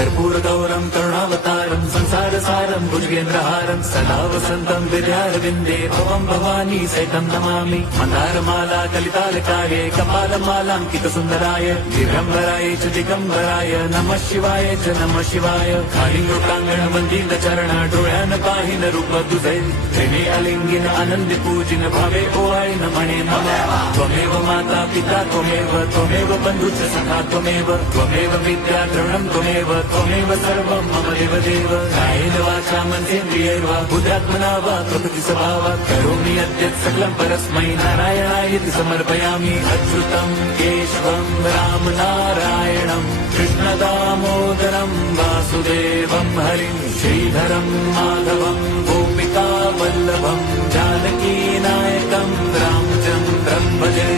कर्पूरगौरं करुणावतारं संसारसारं भुजगेन्द्रहारं सदा वसन्तं विद्यारविन्दे भवं भवानी सहितं नमामि। मन्दारमाला कलितालकाये कपालमालाङ्कितसुन्दराय दिगम्बराय च दिगम्बराय नमः शिवाय च नमः शिवाय। कालिङ्गोटाङ्गण वन्दित चरण डोळ्यान पाहिन रूप तुझे प्रेमे अलिंगिन आनंद पूजिन भावे ओवाळीन म्हणे मम त्वमेव माता पिता त्वमेव बन्धुश्च सखा त्वमेव विद्या द्रवणं त्वमेव सर्वं मम देवदेव। कायेन वाचा मनसेन्द्रियैर्वा बुद्ध्यात्मना वा प्रकृति स्वभावात् करोमि यद्यत् सकलं परस्मै नारायणायेति समर्पयामि। अच्युतं केशवं राम नारायणं कृष्णदामोदरं वासुदेवं हरिं श्रीधरं माधवं गोपिका वल्लभं जानकी नायकं रामचन्द्रं भजे।